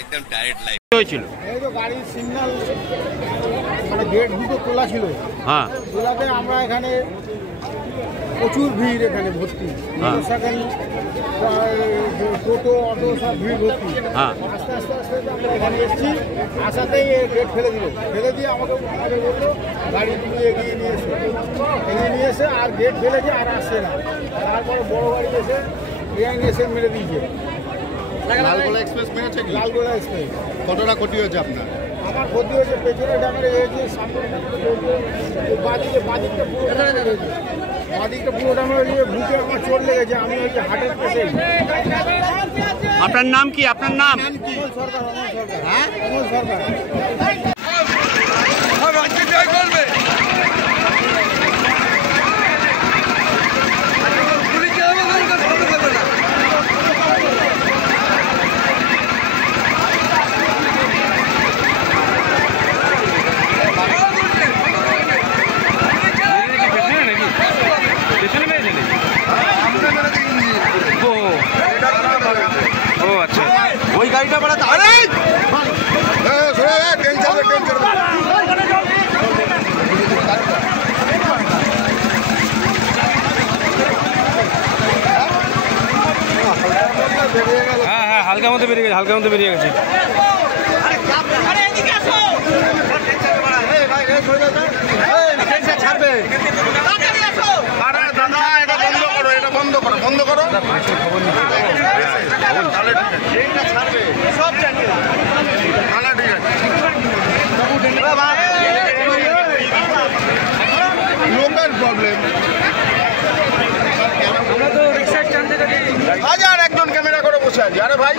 एकदम direct life হয়েছিল। এই তো গাড়ির সিগন্যাল মানে গেট দুটো খোলা ছিল, হ্যাঁ খোলাতে আমরা এখানে প্রচুর ভিড়, এখানে ভর্তি মোটরসাইকেল, টোটো, অটো সব ভিড় ভর্তি। হ্যাঁ আস্তে আস্তে আস্তে আমরা এখানে এসেছি, আসাতেই গেট ফেলে দিল, ফেলে দিয়ে আমাকে বললো গাড়ি তুমি এগিয়ে নিয়ে এসে আর গেট ফেলেছে আর আসছে না। তারপরে বড় গাড়ি এসে ট্রেন এসে মেরে দিয়েছে। লালগোলা এক্সপ্রেস মেরেছে কি? লালগোলা এক্সপ্রেস। কতটা ক্ষতি হয়েছে আপনার? আমার ক্ষতি হয়েছে, পেছনে ড্যামেজ হয়েছে, সামনে ড্যামেজ হয়েছে, বাদিকটা পুরো ড্যামেজ হয়েছে, বাদিকটা পুরো ড্যামেজ হয়েছে, বুকে আমার চোট লেগেছে। আমি হচ্ছে হার্টের পেশেন্ট। আপনার নাম কি? আপনার নাম? অমল সরকার। হ্যাঁ, অমল সরকার। ও আচ্ছা, ওই গাড়িটা বাড়াতে হ্যাঁ হালকা মধ্যে বেরিয়ে গেছে, ছাড়বে। বন্ধ করো। Local problem. আমরা তো রিক্সা স্ট্যান্ড থেকে হাজার একজন ক্যামেরা করে বসে আছি। আরে ভাই